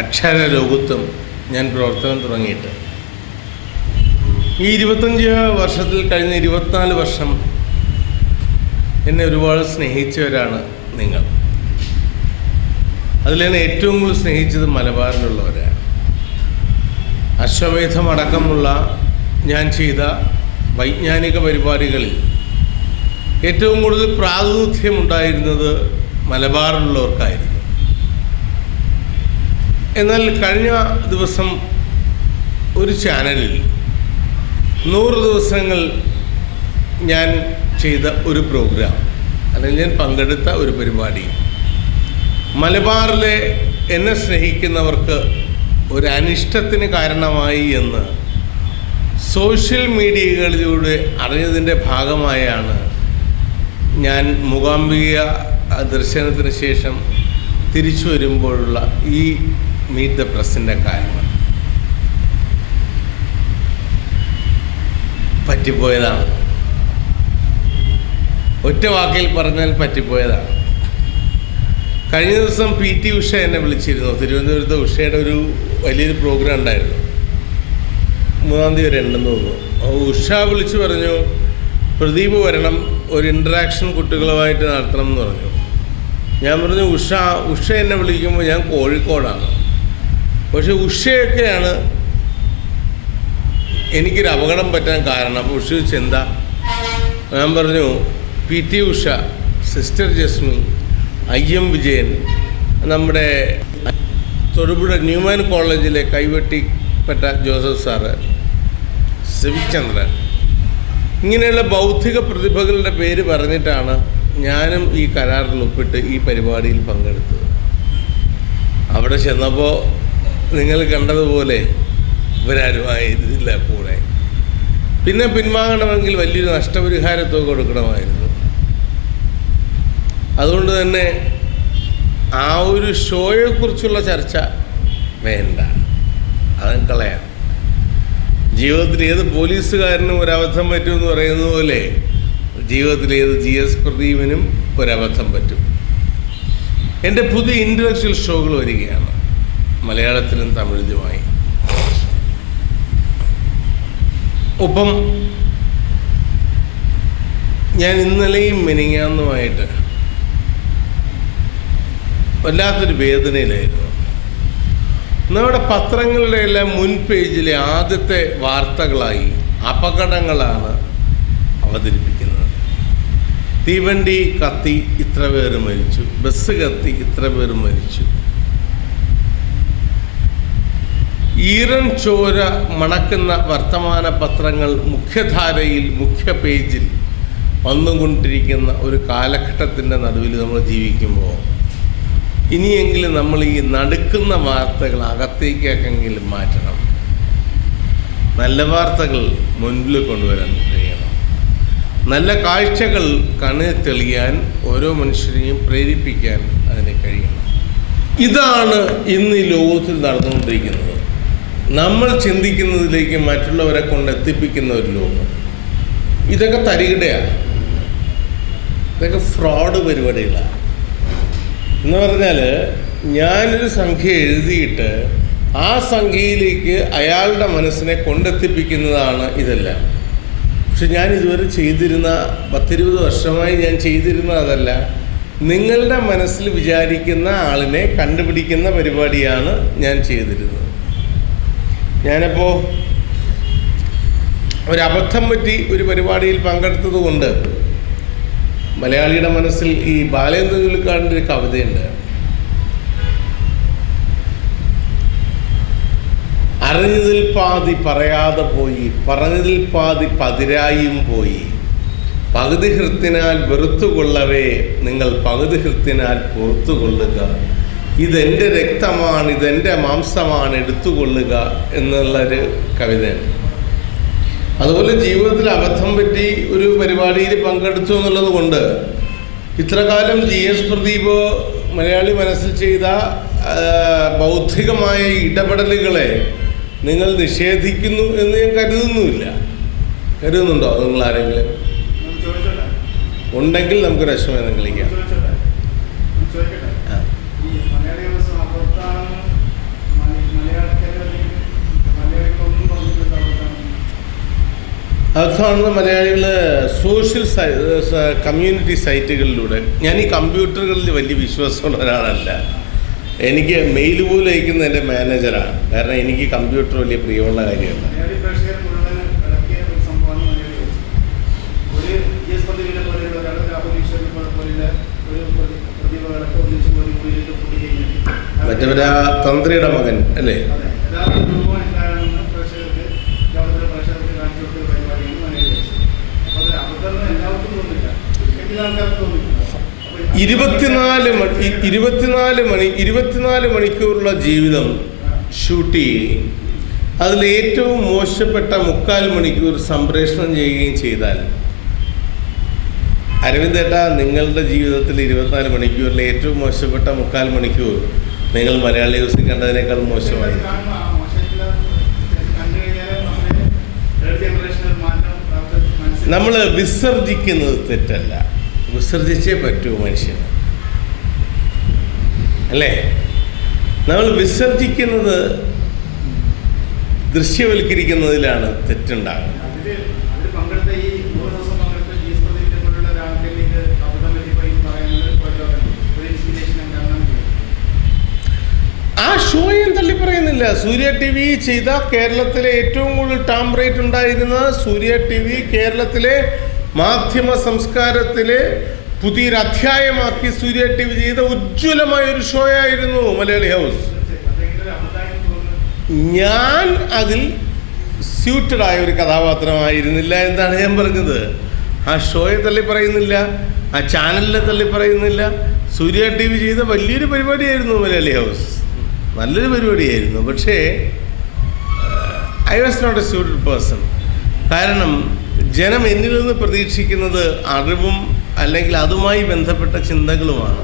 അക്ഷര ലോകത്തും ഞാൻ പ്രവർത്തനം തുടങ്ങിയിട്ട് ഈ 25 വർഷത്തിൽ കഴിഞ്ഞ 24 വർഷം എന്നെ ഒരുപാട് സ്നേഹിച്ചവരാണ് നിങ്ങൾ. അതിലെന്നെ ഏറ്റവും കൂടുതൽ സ്നേഹിച്ചത് മലബാറിലുള്ളവരാണ്. അശ്വമേധമടക്കമുള്ള ഞാൻ ചെയ്ത വൈജ്ഞാനിക പരിപാടികളിൽ ഏറ്റവും കൂടുതൽ പ്രാതിനിധ്യമുണ്ടായിരുന്നത് മലബാറിലുള്ളവർക്കായിരുന്നു. എന്നാൽ കഴിഞ്ഞ ദിവസം ഒരു ചാനലിൽ 100 ദിവസങ്ങൾ ഞാൻ ചെയ്ത ഒരു പ്രോഗ്രാം, അല്ലെങ്കിൽ ഞാൻ പങ്കെടുത്ത ഒരു പരിപാടി, മലബാറിലെ എന്നെ സ്നേഹിക്കുന്നവർക്ക് ഒരു അനിഷ്ടത്തിന് കാരണമായി എന്ന് സോഷ്യൽ മീഡിയകളിലൂടെ അറിഞ്ഞതിൻ്റെ ഭാഗമായാണ് ഞാൻ മൂകാംബിക ദർശനത്തിന് ശേഷം തിരിച്ചു വരുമ്പോഴുള്ള ഈ മീറ്റ് ദ പ്രസിൻ്റെ കാരണം. പറ്റിപ്പോയതാണ്. ഒറ്റ വാക്കിൽ പറഞ്ഞാൽ പറ്റിപ്പോയതാണ്. കഴിഞ്ഞ ദിവസം PT ഉഷ എന്നെ വിളിച്ചിരുന്നു. തിരുവനന്തപുരത്ത് ഉഷയുടെ ഒരു വലിയൊരു പ്രോഗ്രാം ഉണ്ടായിരുന്നു. 3-ാം തീയതി വരെ ഉണ്ടെന്ന് തോന്നുന്നു. ഉഷ വിളിച്ചു പറഞ്ഞു, പ്രദീപ് വരണം, ഒരു ഇൻട്രാക്ഷൻ കുട്ടികളുമായിട്ട് നടത്തണം എന്ന് പറഞ്ഞു. ഞാൻ പറഞ്ഞു, ഉഷ എന്നെ വിളിക്കുമ്പോൾ ഞാൻ കോഴിക്കോടാണ്. പക്ഷെ ഉഷയൊക്കെയാണ് എനിക്കൊരു അപകടം പറ്റാൻ കാരണം. അപ്പോൾ ഉഷ എന്താ? ഞാൻ പറഞ്ഞു, PT Usha, sister Jesme, IM Vijayan, നമ്മുടെ തൊടുപുഴ ന്യൂമാൻ കോളേജിലെ കൈവെട്ടിപ്പെട്ട ജോസഫ് സാറ്, സിവിക് ചന്ദ്രൻ, ഇങ്ങനെയുള്ള ബൗദ്ധിക പ്രതിഭകളുടെ പേര് പറഞ്ഞിട്ടാണ് ഞാനും ഈ കരാറിൽ ഒപ്പിട്ട് ഈ പരിപാടിയിൽ പങ്കെടുത്തത്. അവിടെ ചെന്നപ്പോൾ നിങ്ങൾ കണ്ടതുപോലെ ഇവരാരുമായിരുന്നില്ല കൂടെ. പിന്നെ പിൻവാങ്ങണമെങ്കിൽ വലിയൊരു നഷ്ടപരിഹാരത്തുക കൊടുക്കണമായിരുന്നു. അതുകൊണ്ട് തന്നെ ആ ഒരു ഷോയെക്കുറിച്ചുള്ള ചർച്ച വേണ്ട, അത് കളയാം. ജീവിതത്തിൽ ഏത് പോലീസുകാരനും ഒരബദ്ധം പറ്റുമെന്ന് പറയുന്നത് പോലെ ജീവിതത്തിൽ ഏത് GS പ്രദീപിനും ഒരബദ്ധം പറ്റും. എൻ്റെ പുതിയ ഇൻ്റലക്ച്വൽ ഷോകൾ വരികയാണ്, മലയാളത്തിലും തമിഴിലുമായി. ഒപ്പം ഞാൻ ഇന്നലെയും മിനിങ്ങാന്നുമായിട്ട് വല്ലാത്തൊരു വേദനയിലായിരുന്നു. നമ്മുടെ പത്രങ്ങളുടെ എല്ലാം മുൻ പേജിലെ ആദ്യത്തെ വാർത്തകളായി അപകടങ്ങളാണ് അവതരിപ്പിക്കുന്നത്. തീവണ്ടി കത്തി ഇത്ര പേര് മരിച്ചു, ബസ് കത്തി ഇത്ര പേര് മരിച്ചു. ഈറൻ ചോര മണക്കുന്ന വർത്തമാന പത്രങ്ങൾ മുഖ്യധാരയിൽ, മുഖ്യ പേജിൽ വന്നുകൊണ്ടിരിക്കുന്ന ഒരു കാലഘട്ടത്തിൻ്റെ നടുവിൽ നമ്മൾ ജീവിക്കുമ്പോൾ ഇനിയെങ്കിലും നമ്മൾ ഈ നടുക്കുന്ന വാർത്തകൾ അകത്തേക്കെങ്കിലും മാറ്റണം. നല്ല വാർത്തകൾ മുൻപിൽ കൊണ്ടുവരാൻ കഴിയണം. നല്ല കാഴ്ചകൾ കണ്ണിൽ തെളിയാൻ ഓരോ മനുഷ്യരെയും പ്രേരിപ്പിക്കാൻ അതിന് കഴിയണം. ഇതാണ് ഇന്ന് ഈ ലോകത്തിൽ നടന്നുകൊണ്ടിരിക്കുന്നത്. നമ്മൾ ചിന്തിക്കുന്നതിലേക്ക് മറ്റുള്ളവരെ കൊണ്ട് എത്തിപ്പിക്കുന്ന ഒരു ലോകം. ഇതൊക്കെ തരികിടയാണ്, ഇതൊക്കെ ഫ്രോഡ് പരിപാടികളാണ്. എന്ന് പറഞ്ഞാൽ ഞാനൊരു സംഖ്യ എഴുതിയിട്ട് ആ സംഖ്യയിലേക്ക് അയാളുടെ മനസ്സിനെ കൊണ്ടെത്തിപ്പിക്കുന്നതാണ് ഇതെല്ലാം. പക്ഷെ ഞാൻ ഇതുവരെ ചെയ്തിരുന്ന 10-20 വർഷമായി ഞാൻ ചെയ്തിരുന്ന അതല്ല, നിങ്ങളുടെ മനസ്സിൽ വിചാരിക്കുന്ന ആളിനെ കണ്ടുപിടിക്കുന്ന പരിപാടിയാണ് ഞാൻ ചെയ്തിരുന്നത്. ഞാനപ്പോൾ ഒരബദ്ധം പറ്റി ഒരു പരിപാടിയിൽ പങ്കെടുത്തത് കൊണ്ട് മലയാളിയുടെ മനസ്സിൽ ഈ ബാലേന്ദ്ര ചുള്ളിക്കാടിൻ്റെ ഒരു കവിതയുണ്ട്. അറിഞ്ഞതിൽ പാതി പറയാതെ പോയി, പറഞ്ഞതിൽ പാതി പതിരായും പോയി, പകുതി ഹൃത്തിനാൽ വെറുത്തുകൊള്ളവേ നിങ്ങൾ പകുതി ഹൃത്തിനാൽ പുറത്തുകൊള്ളുക, ഇതെൻ്റെ രക്തമാണ്, ഇതെൻ്റെ മാംസമാണ്, എടുത്തുകൊള്ളുക എന്നുള്ളൊരു കവിതയാണ്. അതുപോലെ ജീവിതത്തിൽ അബദ്ധം പറ്റി ഒരു പരിപാടിയിൽ പങ്കെടുത്തു എന്നുള്ളത് കൊണ്ട് ഇത്ര കാലം GS പ്രദീപ് മലയാളി മനസ്സിൽ ചെയ്ത ബൗദ്ധികമായ ഇടപെടലുകളെ നിങ്ങൾ നിഷേധിക്കുന്നു എന്ന് ഞാൻ കരുതുന്നുമില്ല. കരുതുന്നുണ്ടോ നിങ്ങൾ ആരെങ്കിലും? ഉണ്ടെങ്കിൽ നമുക്ക് രക്ഷമേധം കളിക്കാം. സാധാരണ മലയാളികൾ സോഷ്യൽ കമ്മ്യൂണിറ്റി സൈറ്റുകളിലൂടെ, ഞാൻ ഈ കമ്പ്യൂട്ടറുകളിൽ വലിയ വിശ്വാസമുള്ള ഒരാളല്ല. എനിക്ക് മെയിൽ പോലും അയക്കുന്ന എൻ്റെ മാനേജറാണ്. കാരണം എനിക്ക് കമ്പ്യൂട്ടർ വലിയ പ്രിയമുള്ള കാര്യമല്ല. മറ്റവരാ തന്ത്രിയുടെ മകൻ അല്ലേ? ഇരുപത്തിനാല് മണിക്കൂറുള്ള ജീവിതം ഷൂട്ട് ചെയ്യുകയും അതിൽ ഏറ്റവും മോശപ്പെട്ട 3/4 മണിക്കൂർ സംപ്രേഷണം ചെയ്യുകയും ചെയ്താൽ, അരവിന്ദേട്ടാ, നിങ്ങളുടെ ജീവിതത്തിൽ 24 മണിക്കൂറിൽ ഏറ്റവും മോശപ്പെട്ട 3/4 മണിക്കൂർ നിങ്ങൾ മലയാളി ന്യൂസിൽ കണ്ടതിനേക്കാൾ മോശമായി. നമ്മൾ വിസർജിക്കുന്നത് തെറ്റല്ല, വിസർജിച്ചേ പറ്റൂ മനുഷ്യന്, അല്ലേ? നമ്മൾ വിസർജിക്കുന്നത് ദൃശ്യവൽക്കരിക്കുന്നതിലാണ് തെറ്റുണ്ടാകുന്നത്. ആ ഷോയും തള്ളി പറയുന്നില്ല. സൂര്യ ടി വി ചെയ്ത കേരളത്തിലെ ഏറ്റവും കൂടുതൽ ടാം റേറ്റ് ഉണ്ടായിരുന്ന സൂര്യ ടി വി കേരളത്തിലെ മാധ്യമ സംസ്കാരത്തിലെ പുതിയൊരു അധ്യായമാക്കി സൂര്യ ടി വി ചെയ്ത ഉജ്ജ്വലമായൊരു ഷോ ആയിരുന്നു മലയാളി ഹൗസ്. ഞാൻ അതിൽ സ്യൂട്ടഡായ ഒരു കഥാപാത്രമായിരുന്നില്ല എന്നാണ് ഞാൻ പറഞ്ഞത്. ആ ഷോയെ തള്ളി പറയുന്നില്ല, ആ ചാനലിനെ തള്ളി പറയുന്നില്ല. സൂര്യ ടി വി ചെയ്ത വലിയൊരു പരിപാടിയായിരുന്നു മലയാളി ഹൗസ്, നല്ലൊരു പരിപാടിയായിരുന്നു. പക്ഷേ I was not a suited person. കാരണം ജനം എന്നിൽ നിന്ന് പ്രതീക്ഷിക്കുന്നത് അറിവും അല്ലെങ്കിൽ അതുമായി ബന്ധപ്പെട്ട ചിന്തകളുമാണ്.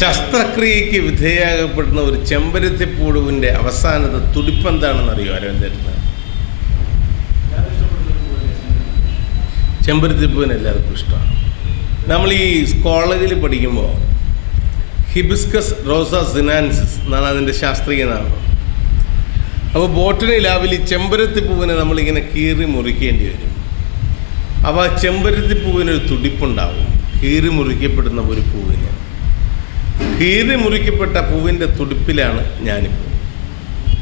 ശസ്ത്രക്രിയയ്ക്ക് വിധേയമാകപ്പെടുന്ന ഒരു ചെമ്പരത്തിപ്പൂവിൻ്റെ അവസാനത്തെ തുടിപ്പെന്താണെന്ന് അറിയോ അരവിന്ദേട്ടന്? ചെമ്പരത്തിപ്പൂവിന് എല്ലാവർക്കും ഇഷ്ടമാണ്. നമ്മൾ ഈ കോളേജിൽ പഠിക്കുമ്പോൾ ഹിബിസ്കസ് റോസ സിനാൻസിസ് എന്നാണ് അതിൻ്റെ ശാസ്ത്രീയ നാമം. അപ്പോൾ ബോട്ടണി ലാബിൽ ഈ ചെമ്പരത്തിപ്പൂവിനെ നമ്മളിങ്ങനെ കീറി മുറിക്കേണ്ടി വരും. അപ്പോൾ ആ ചെമ്പരത്തിപ്പൂവിനൊരു തുടിപ്പുണ്ടാവും. കീറി മുറിക്കപ്പെടുന്ന ഒരു പൂവിന്, കീറി മുറിക്കപ്പെട്ട പൂവിൻ്റെ തുടിപ്പിലാണ് ഞാനിപ്പോൾ.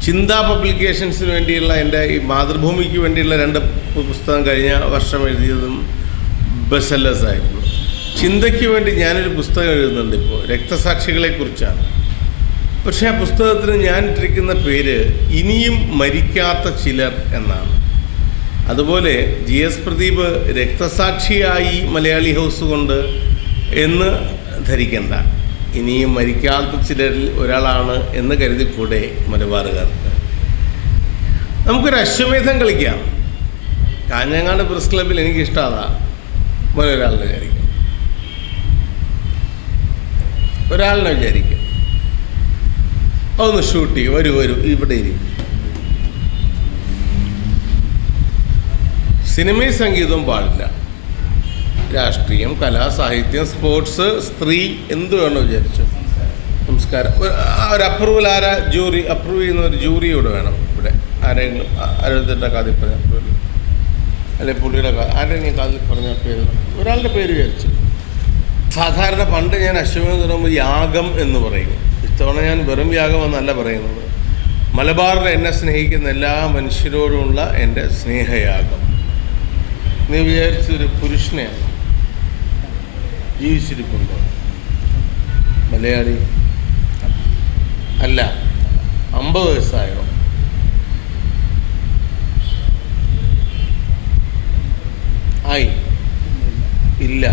ചിന്താ പബ്ലിക്കേഷൻസിന് വേണ്ടിയുള്ള എൻ്റെ ഈ മാതൃഭൂമിക്ക് വേണ്ടിയുള്ള 2 പുസ്തകം കഴിഞ്ഞ വർഷം എഴുതിയതും ബെസ്റ്റ് സെല്ലേഴ്സ് ആയിരുന്നു. ചിന്തയ്ക്ക് വേണ്ടി ഞാനൊരു പുസ്തകം എഴുതുന്നുണ്ട് ഇപ്പോൾ, രക്തസാക്ഷികളെക്കുറിച്ചാണ്. പക്ഷേ ആ പുസ്തകത്തിന് ഞാൻ ഇട്ടിരിക്കുന്ന പേര് ഇനിയും മരിക്കാത്ത ചിലർ എന്നാണ്. അതുപോലെ GS പ്രദീപ് രക്തസാക്ഷിയായി മലയാളി ഹൗസ് കൊണ്ട് എന്ന് ധരിക്കണ്ട, ഇനിയും മരിക്കാത്ത ചിലരിൽ ഒരാളാണ് എന്ന് കരുതിക്കൂടെ മലബാറുകാർക്ക്? നമുക്കൊരു അശ്വമേധം കളിക്കാം. കാഞ്ഞങ്ങാട് പ്രസ് ക്ലബ്ബിൽ എനിക്കിഷ്ടമാണ് ഒരാളിനെ വിചാരിക്കും, ഒരാളിനെ വിചാരിക്കും, അതൊന്ന് ഷൂട്ട് ചെയ്യും, വരൂ ഇവിടെ ഇരിക്കും. സിനിമയും സംഗീതവും പാടില്ല, രാഷ്ട്രീയം, കല, സാഹിത്യം, സ്പോർട്സ്, സ്ത്രീ, എന്ത് വേണോ വിചാരിച്ചു. നമസ്കാരം. ഒരു അപ്രൂവൽ ആരാ? ജൂറി അപ്രൂവ് ചെയ്യുന്ന ഒരു ജൂറി ഇവിടെ വേണം. ഇവിടെ ആരെങ്കിലും അരവിന്ദൻ്റെ കാതിൽ പറഞ്ഞ പേര്, അല്ലെങ്കിൽ പുള്ളിയുടെ ആരെങ്കിലും കാതിൽ പറഞ്ഞ പേര്, ഒരാളുടെ പേര് വിചാരിച്ചു. സാധാരണ പണ്ട് ഞാൻ അശ്വമേധം തുടങ്ങുമ്പോൾ യാഗം എന്ന് പറയും. ഇത്തവണ ഞാൻ വെറും യാഗമെന്നല്ല പറയുന്നത്, മലബാറിൽ എന്നെ സ്നേഹിക്കുന്ന എല്ലാ മനുഷ്യരോടുമുള്ള എൻ്റെ സ്നേഹയാഗം. നീ വിചാരിച്ചൊരു പുരുഷനെയാണ്, ജീവിച്ചിരിപ്പുണ്ടോ മലയാളി? അല്ല. 50 വയസ്സായോ? ആയി ഇല്ല.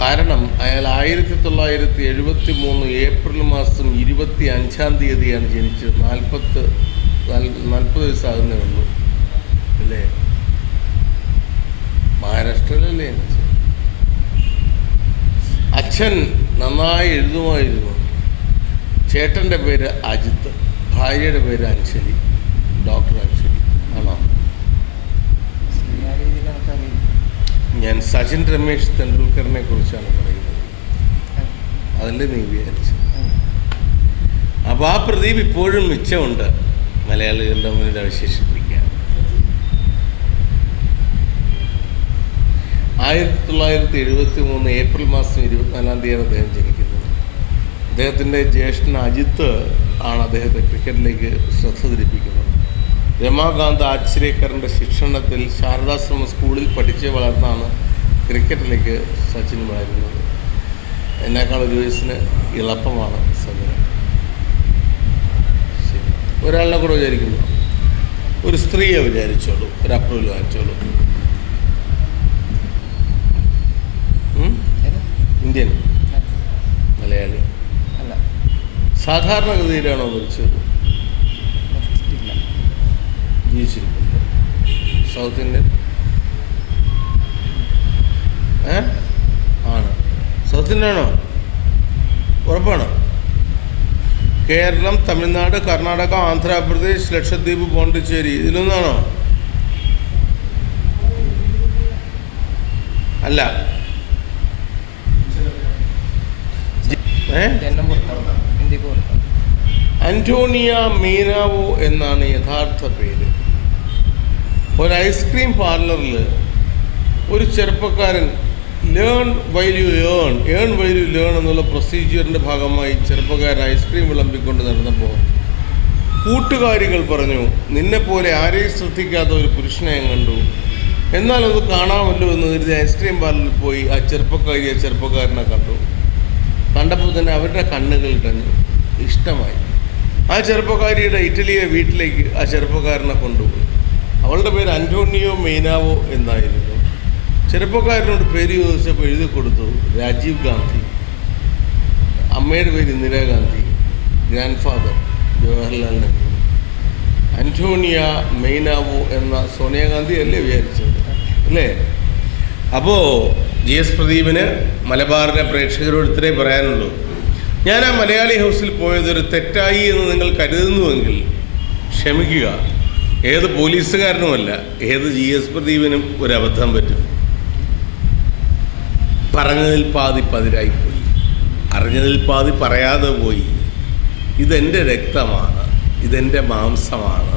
കാരണം അയാൾ 1973 ഏപ്രിൽ മാസം 25-ാം തീയതിയാണ് ജനിച്ചത്. 40 വയസ്സാകുന്നേ ഉള്ളൂ അല്ലേ? മഹാരാഷ്ട്രയിലല്ലേ ജനിച്ചത്? അച്ഛൻ നന്നായി എഴുതുമായിരുന്നു. ചേട്ടൻ്റെ പേര് അജിത്ത്, ഭാര്യയുടെ പേര് അഞ്ജലി, ഡോക്ടർ അഞ്ജലി. ആണോ? ഞാൻ സച്ചിൻ രമേശ് തെണ്ടുൽക്കറിനെ കുറിച്ചാണ് പറയുന്നത്. അതല്ലേ നീ വിചാരിച്ചത്? അപ്പോൾ ആ പ്രദീപ് ഇപ്പോഴും മിച്ചമുണ്ട് മലയാളികളുടെ മുന്നിൽ അവശേഷിപ്പിക്കാൻ. 1973 ഏപ്രിൽ മാസം 24-ാം തീയതിയാണ് അദ്ദേഹം ജനിക്കുന്നത്. അദ്ദേഹത്തിൻ്റെ ജ്യേഷ്ഠൻ അജിത്ത് ആണ് അദ്ദേഹത്തെ ക്രിക്കറ്റിലേക്ക് ശ്രദ്ധ തിരിപ്പിക്കുന്നത്. രമാകാന്ത് ആശ്രേക്കറിൻ്റെ ശിക്ഷണത്തിൽ ശാരദാശ്രമ സ്കൂളിൽ പഠിച്ച് വളർന്നാണ് ക്രിക്കറ്റിലേക്ക് സച്ചിൻ വളരുന്നത്. എന്നേക്കാൾ ഒരു വയസ്സിന് ഇളപ്പമാണ് സച്ചിൻ. ശരി, ഒരാളിനെ കൂടെ വിചാരിക്കുന്നു, ഒരു സ്ത്രീയെ വിചാരിച്ചോളൂ, ഒരു അപ്രൂവൽ വാങ്ങിച്ചോളൂ. ഇന്ത്യൻ, മലയാളി അല്ല. സാധാരണഗതിയിലാണോ മരിച്ചത്? ജീവിച്ചിരിക്കുന്നത്. സൗത്ത് ഇന്ത്യൻ ആണ്. സൗത്ത് ഇന്ത്യൻ ആണോ? ഉറപ്പാണ്? കേരളം, തമിഴ്നാട്, കർണാടക, ആന്ധ്രാപ്രദേശ്, ലക്ഷദ്വീപ്, പോണ്ടിച്ചേരി, ഇതിലൊന്നാണോ? അല്ല. അന്റോണിയ മീനാവോ എന്നാണ് യഥാർത്ഥ പേര്. ഒരു ഐസ്ക്രീം പാർലറിൽ ഒരു ചെറുപ്പക്കാരൻ learn while U earn while you learn എന്നുള്ള പ്രൊസീജിയറിൻ്റെ ഭാഗമായി ചെറുപ്പക്കാരൻ ഐസ്ക്രീം വിളമ്പിക്കൊണ്ട് നടന്നപ്പോൾ കൂട്ടുകാരികൾ പറഞ്ഞു, നിന്നെപ്പോലെ ആരെയും ശ്രദ്ധിക്കാത്ത ഒരു പുരുഷനെ ഞാൻ കണ്ടു, എന്നാൽ അത് കാണാമല്ലോ എന്ന് കരുതി ഐസ്ക്രീം പാർലറിൽ പോയി ആ ചെറുപ്പക്കാരനെ കണ്ടപ്പോൾ തന്നെ അവരുടെ കണ്ണുകൾ ഇടഞ്ഞു, ഇഷ്ടമായി. ആ ചെറുപ്പക്കാരിയുടെ ഇറ്റലിയെ വീട്ടിലേക്ക് ആ ചെറുപ്പക്കാരനെ കൊണ്ടുപോയി. അവളുടെ പേര് അന്റോണിയോ മീനാവോ എന്നായിരുന്നു. ചെറുപ്പക്കാരനോട് പേര് ചോദിച്ചപ്പോൾ എഴുതി കൊടുത്തു രാജീവ് ഗാന്ധി. അമ്മയുടെ പേര് Indira Gandhi, grandfather Jawaharlal Nehru. Antonia Maino എന്ന സോണിയാഗാന്ധി അല്ലേ വിചാരിച്ചത്, അല്ലേ? അപ്പോൾ GS പ്രദീപിന് മലബാറിലെ പ്രേക്ഷകരോട് ഇത്രേ പറയാനുള്ളൂ. ഞാൻ ആ മലയാളി ഹൗസിൽ പോയതൊരു തെറ്റായി എന്ന് നിങ്ങൾ കരുതുന്നുവെങ്കിൽ ക്ഷമിക്കുക. ഏത് പോലീസുകാരനുമല്ല, ഏത് GS പ്രദീപിനും ഒരു അബദ്ധം പറ്റും. പറഞ്ഞതിൽ പാതി പതിരായിപ്പോയി, അറിഞ്ഞതിൽ പാതി പറയാതെ പോയി. ഇതെൻ്റെ രക്തമാണ്, ഇതെൻ്റെ മാംസമാണ്.